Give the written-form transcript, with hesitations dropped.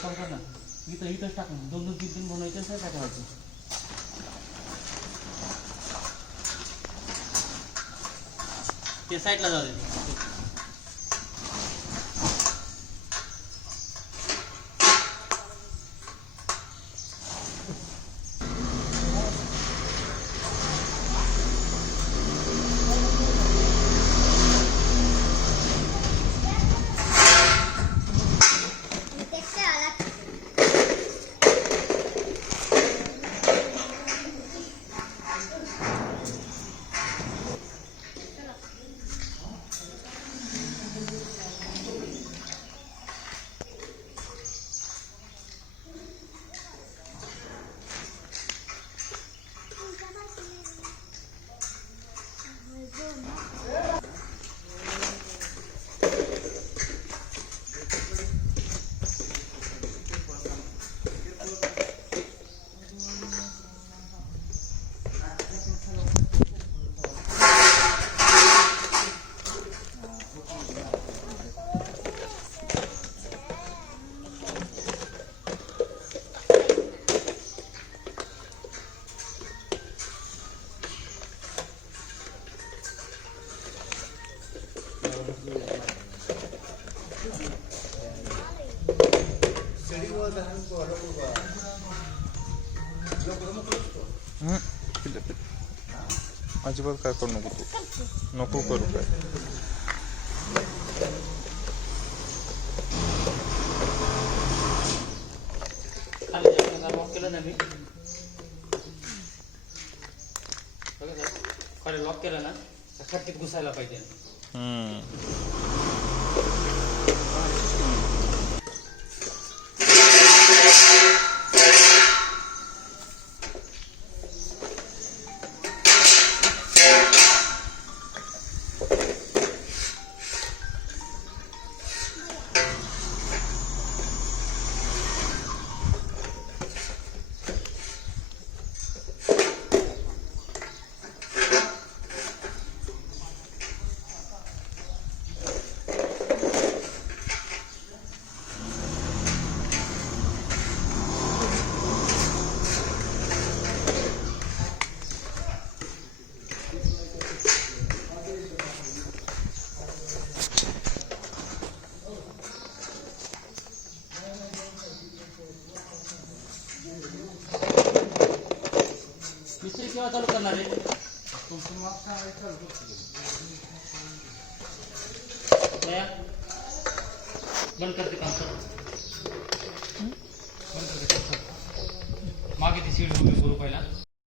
काम कर ना, इथंच टाक ना, 2-2 3-3 बनवायचे काय करायचं. ते साईडला जाऊ दे. अजिबात काय करू नको तू, नको करू काय. लॉक केलं ना मी, खाली लॉक केलं ना, खड्डीत घुसायला पाहिजे. मिस्त्री केव्हा चालू करणार आहे? तुमचं माप चालू बंद करते काम कर. बंद करते. मागे ती सीडी उभी करू पहिला.